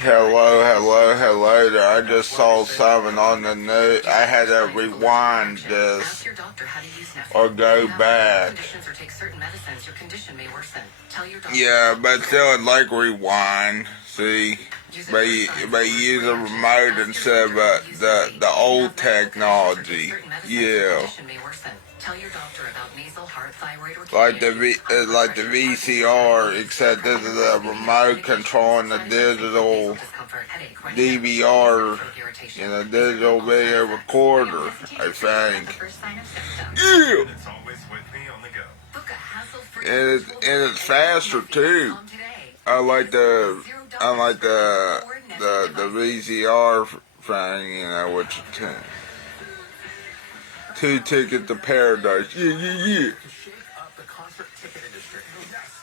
Hello there. I just saw something on the news. I had to rewind this or go back. Yeah, but still I'd like rewind. See, but use a remote instead of the old technology. Yeah. Like the VCR, except this is a remote controlling the digital DVR and a digital video recorder, I think. Yeah. And it's faster too. I like the VCR thing, you know, which is 2 tickets to paradise. Yeah.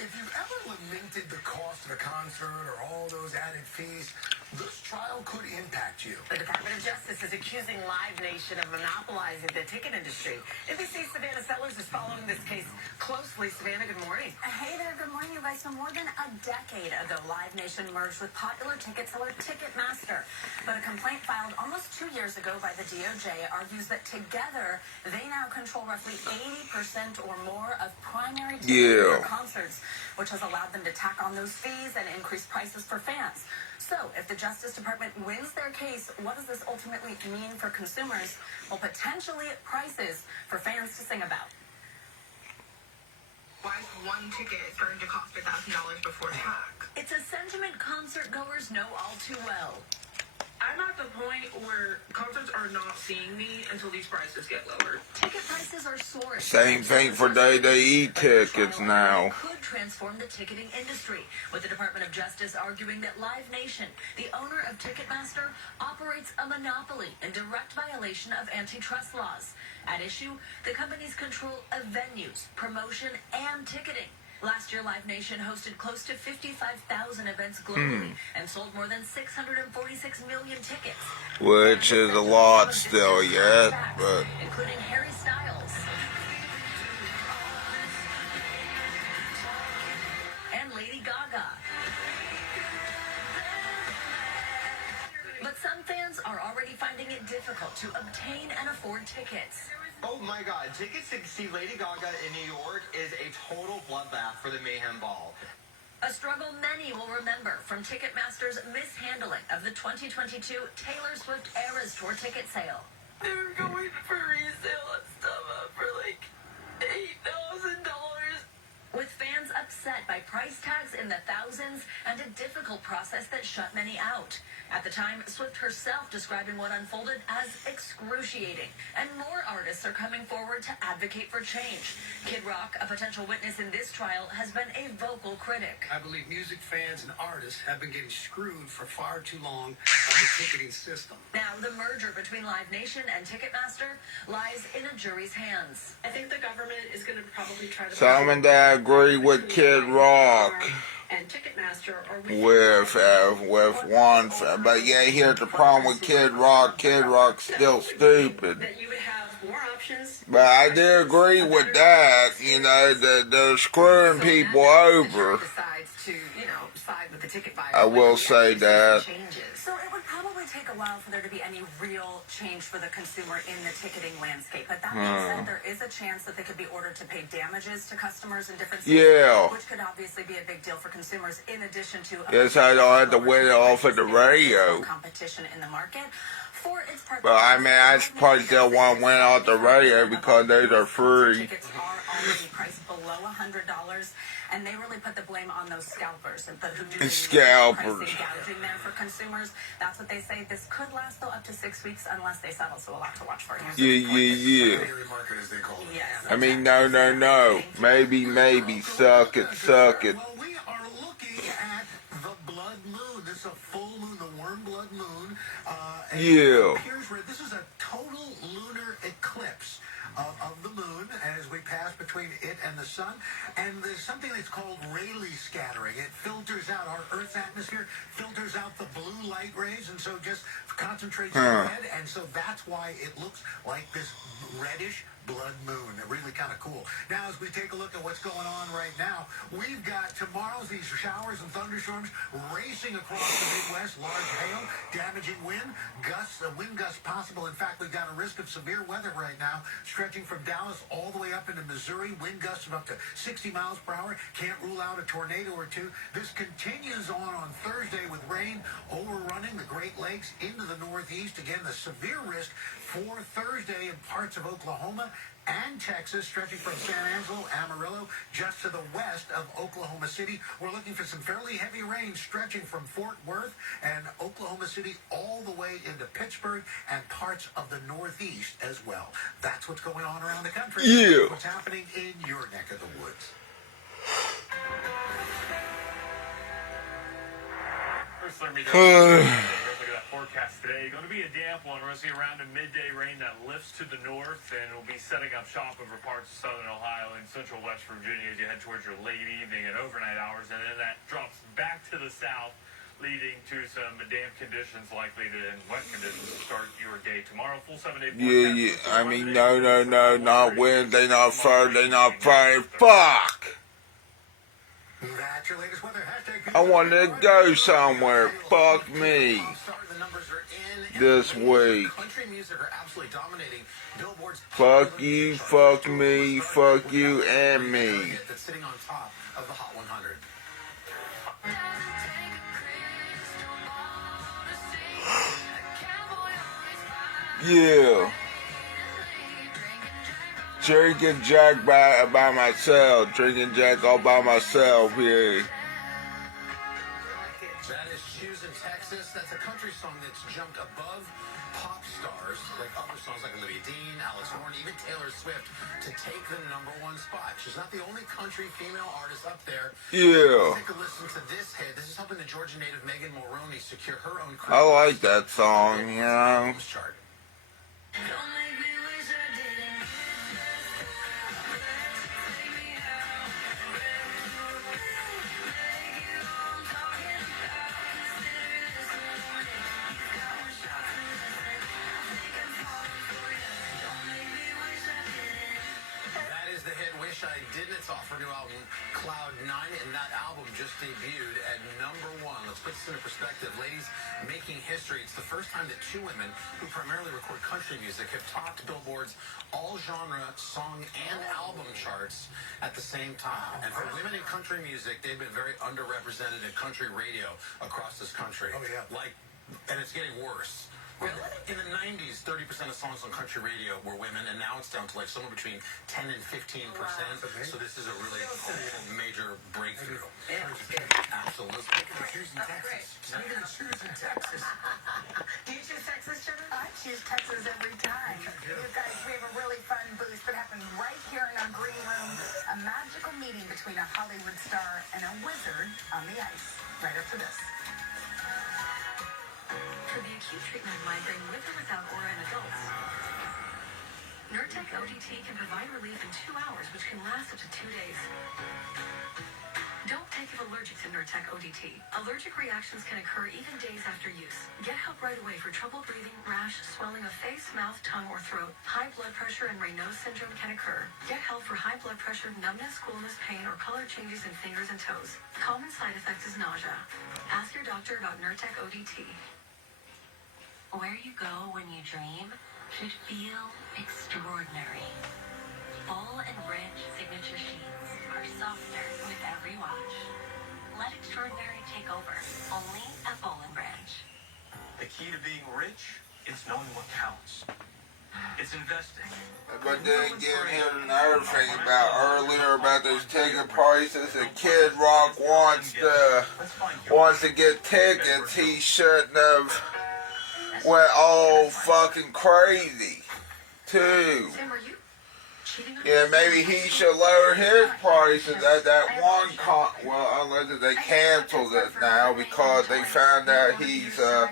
If you've ever lamented the cost of a concert or all those added fees, this trial could impact you. The Department of Justice is accusing Live Nation of monopolizing the ticket industry. NBC's Savannah Sellers is following this case closely. Savannah, good morning. Hey there, good morning, you guys. So more than a decade ago, Live Nation merged with popular ticket seller Ticketmaster. But a complaint filed almost 2 years ago by the DOJ argues that together, they now control roughly 80% or more of primary ticket concerts, which has allowed them to tack on those fees and increase prices for fans. So, if the Justice Department wins their case, what does this ultimately mean for consumers? Well, potentially prices for fans to sing about. Why is one ticket going to cost $1,000 before tax? It's a sentiment concert goers know all too well. I'm at the point where concerts are not seeing me until these prices get lowered. Ticket prices are soaring. Same thing for day tickets now. Could transform the ticketing industry, with the Department of Justice arguing that Live Nation, the owner of Ticketmaster, operates a monopoly in direct violation of antitrust laws. At issue, the company's control of venues, promotion, and ticketing. Last year, Live Nation hosted close to 55,000 events globally and sold more than 646 million tickets. Which is a lot still yet, but... including Harry Styles and Lady Gaga. But some fans are already finding it difficult to obtain and afford tickets. Oh my God, tickets to see Lady Gaga in New York is a total bloodbath for the Mayhem Ball. A struggle many will remember from Ticketmaster's mishandling of the 2022 Taylor Swift Eras Tour ticket sale. They were going for resale and stuff up for like $8,000. With fans upset by price tags in the thousands and a difficult process that shut many out. At the time, Swift herself describing what unfolded as excruciating. And more artists are coming forward to advocate for change. Kid Rock, a potential witness in this trial, has been a vocal critic. I believe music fans and artists have been getting screwed for far too long by the ticketing system. Now, the merger between Live Nation and Ticketmaster lies in a jury's hands. I think the government is going to probably try to... Someone that agree with Kid Rock. And Ticketmaster or with one, but yeah, here's the problem with Kid Rock. Kid Rock's still stupid. That you would have more options. But I do agree with that. You know, they're screwing people over. I will say that. So it would probably take a while for there to be any real change for the consumer in the ticketing landscape. But that being said, there is a chance that they could be ordered to pay damages to customers in different states, which could obviously be a big deal for consumers in addition to... Yes, I don't have to win it off of the radio. ...competition in the market. For its part, but I mean, I probably still want to win off the radio because those are free. Tickets are already priced below $100. And they really put the blame on those scalpers who do the pricing gouging there for consumers. That's what they say. This could last, though, up to 6 weeks unless they settle, so a lot to watch for. Yeah. I mean, no. Maybe. Suck it. Well, we are looking at the blood moon. This is a full moon, the warm blood moon. This is a total lunar eclipse of the moon as we pass between it and the sun. And there's something that's called Rayleigh scattering. It filters filters out our Earth's atmosphere, filters out the blue light rays, and so just concentrates on red, and so that's why it looks like this reddish blood moon. They're really kind of cool. Now, as we take a look at what's going on right now, we've got tomorrow's these showers and thunderstorms racing across the Midwest, large hail, damaging wind gusts possible. In fact, we've got a risk of severe weather right now, stretching from Dallas all the way up into Missouri, wind gusts of up to 60 miles per hour. Can't rule out a tornado or two. This continues on Thursday with rain overrunning the Great Lakes into the Northeast. Again, the severe risk for Thursday in parts of Oklahoma and Texas, stretching from San Angelo, Amarillo, just to the west of Oklahoma City. We're looking for some fairly heavy rain stretching from Fort Worth and Oklahoma City all the way into Pittsburgh and parts of the Northeast as well. That's what's going on around the country. Yeah. What's happening in your neck of the woods. First, let me look at that forecast today. Going to be a damp one. We're going to see around a midday rain that lifts to the north, and will be setting up shop over parts of southern Ohio and central West Virginia as you head towards your late evening and overnight hours, and then that drops back to the south, leading to some damp conditions likely to, and wet conditions to start your day tomorrow. Full 7-day forecast. Yeah. I mean, no, not Wednesday, not Thursday, not Friday. Fuck! That's your latest weather. I wanted to go somewhere. Fuck me. This week. Country music are absolutely dominating Billboard's Fuck you, fuck me, fuck you, and me. that's sitting on top of the Hot 100. Yeah. Drinking Jack by myself. Drinking Jack all by myself here. That is Choosin, Texas. That's a country song that's jumped above pop stars like other songs like Olivia Dean, Alex Warren, even Taylor Swift to take the #1 spot. She's not the only country female artist up there. Yeah. Take a listen to this hit. This is helping the Georgia native Megan Mulroney secure her own. I like that song, you know. Chart. I Didn't. It's off her new album, Cloud 9, and that album just debuted at #1. Let's put this into perspective. Ladies, making history. It's the first time that two women who primarily record country music have topped Billboard's all-genre song and album charts at the same time. And for women in country music, they've been very underrepresented in country radio across this country. Oh, yeah. And it's getting worse. Really? In the 90s, 30% of songs on country radio were women, and now it's down to like somewhere between 10 and 15%. Wow. So this is a really cool, major breakthrough. Yeah. Absolutely. Choosin, Texas. Choosin, Texas. Do you choose Texas, Jenna? I choose Texas every time. You guys, we have a really fun booth that happens right here in our green room. A magical meeting between a Hollywood star and a wizard on the ice. Right after this. For the acute treatment of migraine with or without aura in adults, Nurtec ODT can provide relief in 2 hours, which can last up to 2 days. Don't take if allergic to Nurtec ODT. Allergic reactions can occur even days after use. Get help right away for trouble breathing, rash, swelling of face, mouth, tongue, or throat. High blood pressure and Raynaud's syndrome can occur. Get help for high blood pressure, numbness, coolness, pain, or color changes in fingers and toes. Common side effect is nausea. Ask your doctor about Nurtec ODT. Where you go when you dream should feel extraordinary. Full and rich signature sheets are softer with every wash. Let extraordinary take over, only at Boll & Branch. The key to being rich is knowing what counts. It's investing. But then getting hit another thing about earlier about those ticket prices. If Kid Rock wants to get tickets, he shouldn't have went all fucking crazy too. Yeah, maybe he should lower his prices at that one well, unless they canceled it now because they found out he's a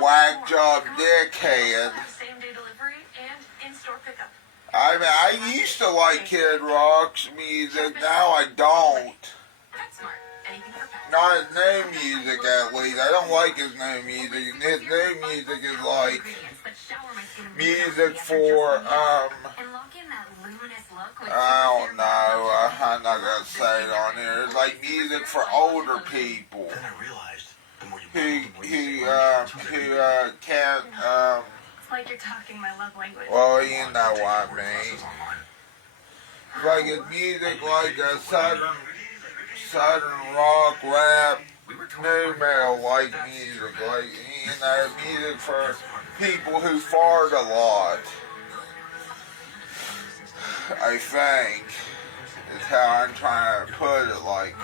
whack job dickhead. Same-day delivery and in-store pickup. I mean, I used to like Kid Rock's music, now I don't. Not his new music, at least. I don't like his new music. His new music is like music for, I don't know, I'm not gonna say it on here. It's like music for older people Then I realized the more you can't, It's like you're talking my love language. well, you know what I mean. It's like it's music like a southern rock, rap, new metal like music, like, you know, music for people who fart a lot. I think is how I'm trying to put it, like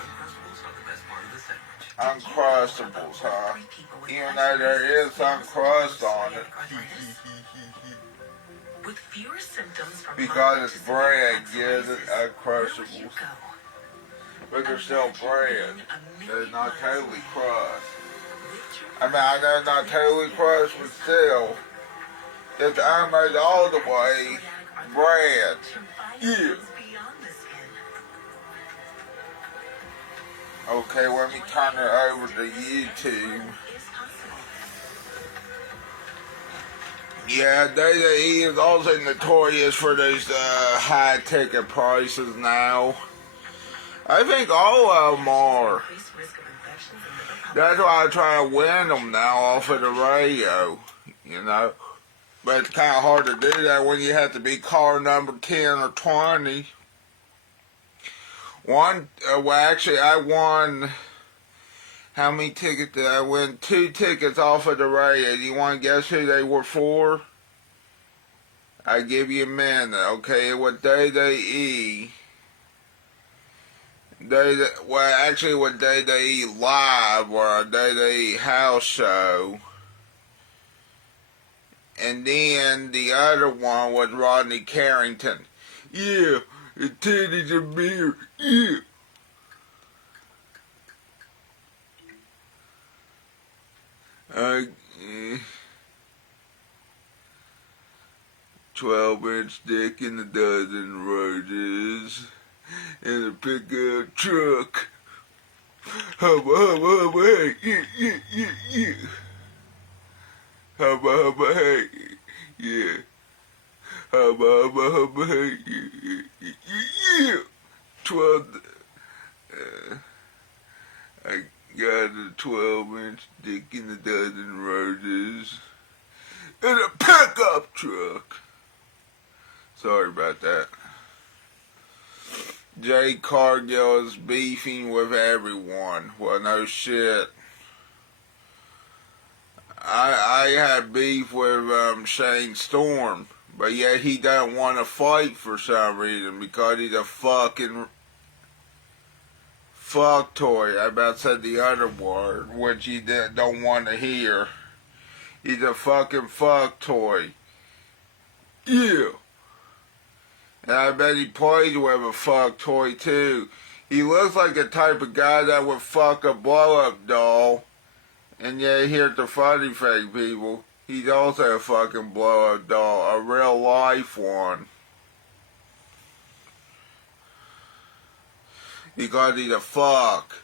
Uncrustables, huh? Even though there is some crust on it. With fewer symptoms from Because it's bread, get it, Uncrustables. But they're still bread. They're not totally crust. I mean, I know it's not totally crust, but still, it's almost all the way bread. Yeah. Okay, let me turn it over to YouTube. Yeah, WWE is also notorious for those high ticket prices now. I think all of them are. That's why I try to win them now off of the radio, you know. But it's kind of hard to do that when you have to be car number 10 or 20. Actually, I won, how many tickets did I win? 2 tickets off of the radio. Do you want to guess who they were for? I give you a minute, okay? It was WWE. Actually, it was WWE Live, or a WWE house show. And then the other one was Rodney Carrington. Yeah, the titties and beer. Yeah. Uh, 12-inch dick in a dozen roses in a pickup truck. Hubba, hubba, hubba, hey, yeah, yeah, yeah, yeah. Hubba, hubba, hey, yeah. Hubba, hubba, hubba, hey, yeah, yeah, yeah, yeah. 12, I got a 12-inch dick in a dozen roses in a pickup truck. Sorry about that. Jay Cargill is beefing with everyone. Well, no shit. I had beef with Shane Storm, but yet he doesn't want to fight for some reason because he's a fucking fuck toy. I about said the other word, which he don't want to hear. He's a fucking fuck toy. Yeah. And I bet he plays with a fuck toy too. He looks like the type of guy that would fuck a blow-up doll. And yet here's the funny thing, people. He's also a fucking blow-up doll. A real life one. Because he's a fuck.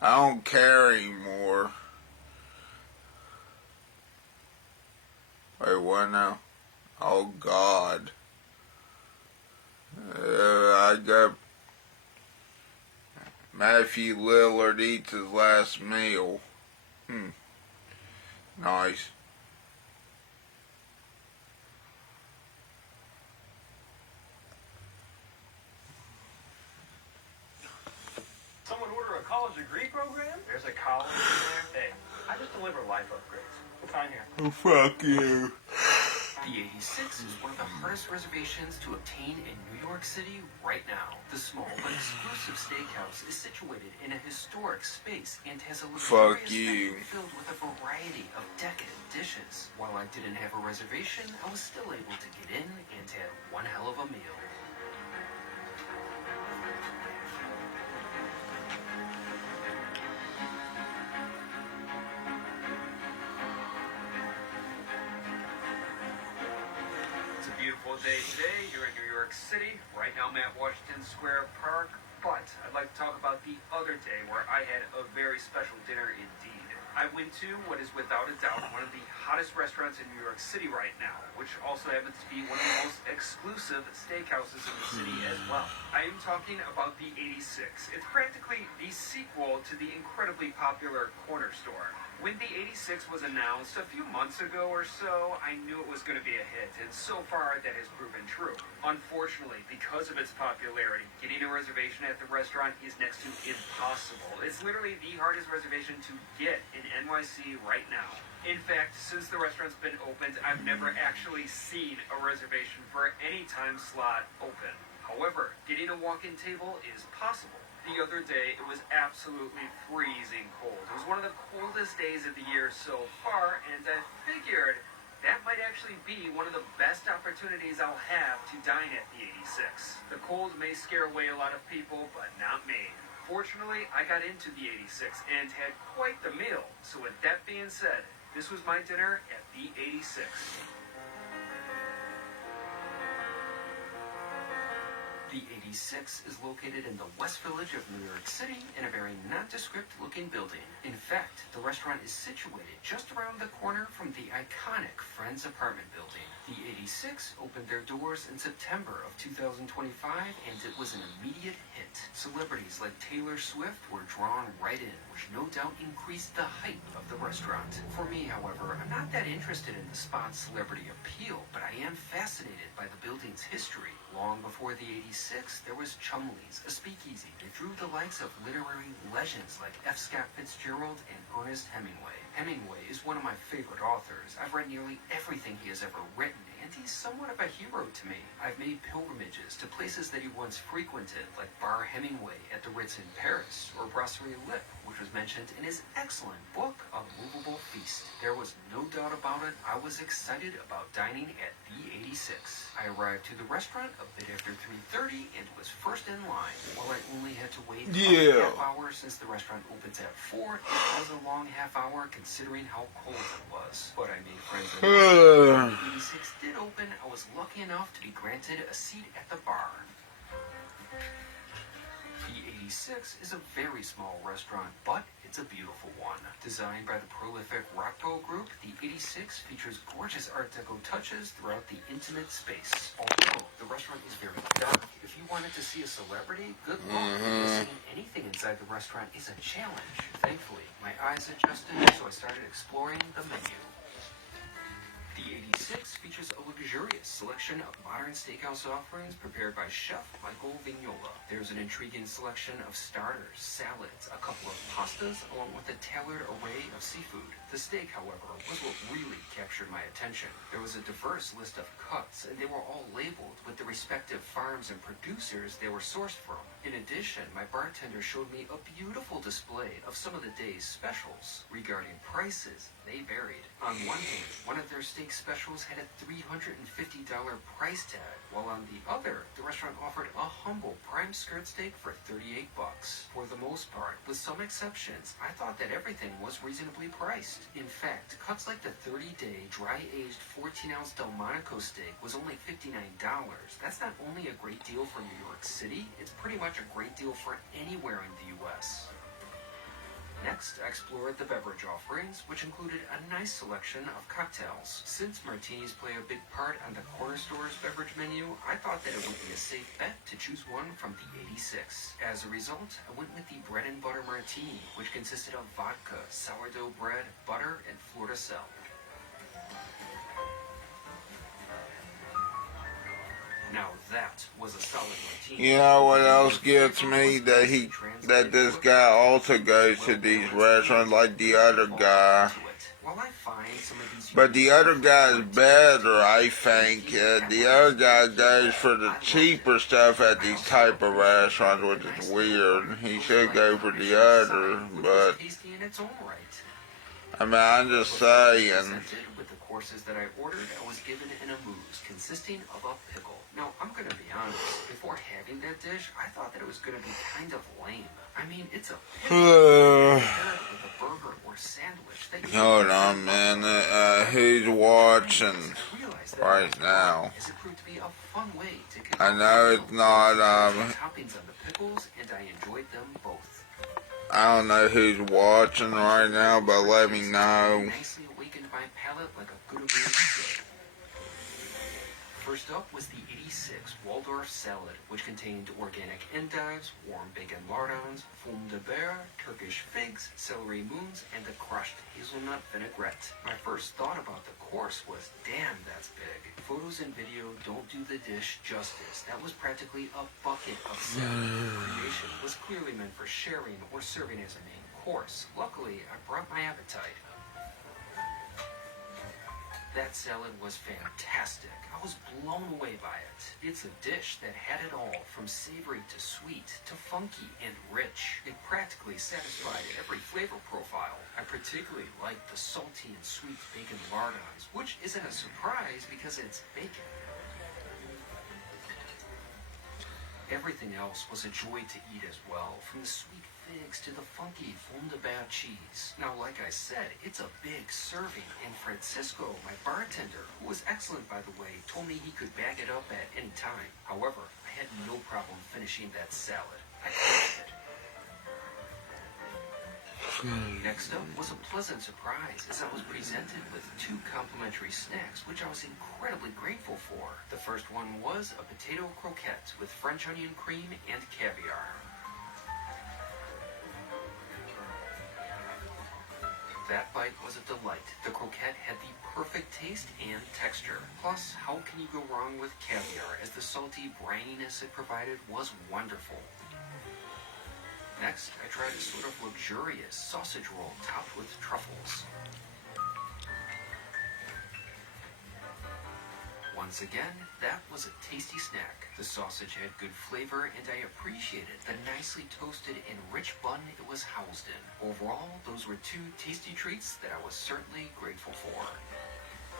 I don't care anymore. Wait, what now? Oh, God. I got Matthew Lillard eats his last meal. Nice. Someone order a college degree program? There's a college in there? Hey, I just deliver life upgrades. Sign here. Oh, fuck you. The 86 is one of the hardest reservations to obtain in New York City right now. The small but exclusive steakhouse is situated in a historic space and has a luxurious menu filled with a variety of decadent dishes. While I didn't have a reservation, I was still able to get in and have one hell of a meal. beautiful day today here in New York City. Right now I'm at Washington Square Park, but I'd like to talk about the other day where I had a very special dinner indeed. I went to what is without a doubt one of the hottest restaurants in New York City right now, which also happens to be one of the most exclusive steakhouses in the city as well. I am talking about the 86. It's practically the sequel to the incredibly popular Corner Store. When the 86 was announced a few months ago or so, I knew it was going to be a hit, and so far that has proven true. Unfortunately, because of its popularity, getting a reservation at the restaurant is next to impossible. It's literally the hardest reservation to get in NYC right now. In fact, since the restaurant's been opened, I've never actually seen a reservation for any time slot open. However, getting a walk-in table is possible. The other day, it was absolutely freezing cold. It was one of the coldest days of the year so far, and I figured that might actually be one of the best opportunities I'll have to dine at the 86. The cold may scare away a lot of people, but not me. Fortunately, I got into the 86 and had quite the meal. So with that being said, this was my dinner at the 86. The 86 is located in the West Village of New York City in a very nondescript looking building. In fact, the restaurant is situated just around the corner from the iconic Friends apartment building. The 86 opened their doors in September of 2025 and it was an immediate hit. Celebrities like Taylor Swift were drawn right in, which no doubt increased the hype of the restaurant. For me, however, I'm not that interested in the spot's celebrity appeal, but I am fascinated by the building's history. Long before the 86, there was Chumley's, a speakeasy that drew the likes of literary legends like F. Scott Fitzgerald and Ernest Hemingway. Hemingway is one of my favorite authors. I've read nearly everything he has ever written, and he's somewhat of a hero to me. I've made pilgrimages to places that he once frequented, like Bar Hemingway at the Ritz in Paris, or Brasserie Lip, which was mentioned in his excellent book, A Movable Feast. There was no doubt about it, I was excited about dining at the 86. I arrived to the restaurant a bit after 3:30 and was first in line. While I only had to wait about a half hour since the restaurant opens at 4, it was a long half hour considering how cold it was. But I made friends enough. When the 86 did open, I was lucky enough to be granted a seat at the bar. The 86 is a very small restaurant, but it's a beautiful one. Designed by the prolific Rockbo Group, the 86 features gorgeous Art Deco touches throughout the intimate space. Although the restaurant is very dark, if you wanted to see a celebrity, good luck. Seeing anything inside the restaurant is a challenge. Thankfully, my eyes adjusted, so I started exploring the menu. The 86 features a luxurious selection of modern steakhouse offerings prepared by Chef Michael Vignola. There's an intriguing selection of starters, salads, a couple of pastas, along with a tailored array of seafood. The steak, however, was what really captured my attention. There was a diverse list of cuts, and they were all labeled with the respective farms and producers they were sourced from. In addition, my bartender showed me a beautiful display of some of the day's specials. Regarding prices, they varied. On one hand, one of their steak specials had a $350 price tag, while on the other, the restaurant offered a humble prime skirt steak for $38. For the most part, with some exceptions, I thought that everything was reasonably priced. In fact, cuts like the 30-day dry-aged 14-ounce Delmonico steak was only $59. That's not only a great deal for New York City, it's pretty much a great deal for anywhere in the U.S. Next, I explored the beverage offerings, which included a nice selection of cocktails. Since martinis play a big part on the Corner Store's beverage menu, I thought that it would be a safe bet to choose one from the 86. As a result, I went with the bread and butter martini, which consisted of vodka, sourdough bread, butter, and fleur de sel. Now that was a solid martini. You know what else gets me? That this guy also goes to these restaurants like the other guy. But the other guy is better, I think. The other guy goes for the cheaper stuff at these type of restaurants, which is weird. He should go for the other, but I mean, I'm just saying. With the courses that I ordered, I was given an amuse consisting of a pickle. Now, I'm going to be honest, before having that dish, I thought that it was going to be kind of lame. I mean, it's a pickle with a burger or sandwich that you Hold on, man. Who's watching? realize realized that right now. as it proved to be a fun way to I know it's not, toppings on the pickles, and I enjoyed them both. I don't know who's watching right now, but let me know. Nicely awakened my palate like a good should. First up was the 86 Waldorf salad, which contained organic endives, warm bacon lardons, fourme de beurre, Turkish figs, celery moons, and a crushed hazelnut vinaigrette. My first thought about the course was, damn, that's big. Photos and video don't do the dish justice. That was practically a bucket of salad. The creation was clearly meant for sharing or serving as a main course. Luckily, I brought my appetite. That salad was fantastic. I was blown away by it. It's a dish that had it all, from savory to sweet to funky and rich. It practically satisfied every flavor profile. I particularly liked the salty and sweet bacon lardons, which isn't a surprise because it's bacon. Everything else was a joy to eat as well, from the sweet figs to the funky fourme de beurre cheese. Now, like I said, it's a big serving, and Francisco, my bartender, who was excellent by the way, told me he could bag it up at any time. However, I had no problem finishing that salad. I finished it. Next up was a pleasant surprise as I was presented with 2 complimentary snacks, which I was incredibly grateful for. The first one was a potato croquette with French onion cream and caviar. That bite was a delight. The croquette had the perfect taste and texture. Plus, how can you go wrong with caviar, as the salty brininess it provided was wonderful. Next, I tried a sort of luxurious sausage roll topped with truffles. Once again, that was a tasty snack. The sausage had good flavor, and I appreciated the nicely toasted and rich bun it was housed in. Overall, those were 2 tasty treats that I was certainly grateful for.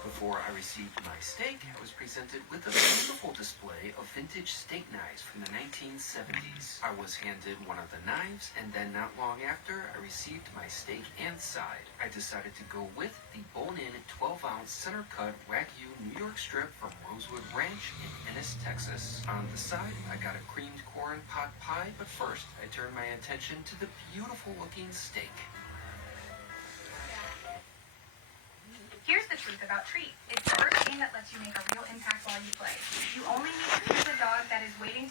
Before I received my steak, I was presented with a beautiful display of vintage steak knives from the 1970s. I was handed one of the knives, and then not long after, I received my steak and side. I decided to go with the bone-in 12-ounce center-cut Wagyu New York strip from Rosewood Ranch in Ennis, Texas. On the side, I got a creamed corn pot pie, but first, I turned my attention to the beautiful-looking steak. Here's the truth about Treat. It's the first game that lets you make a real impact while you play. You only need to choose a dog that is waiting to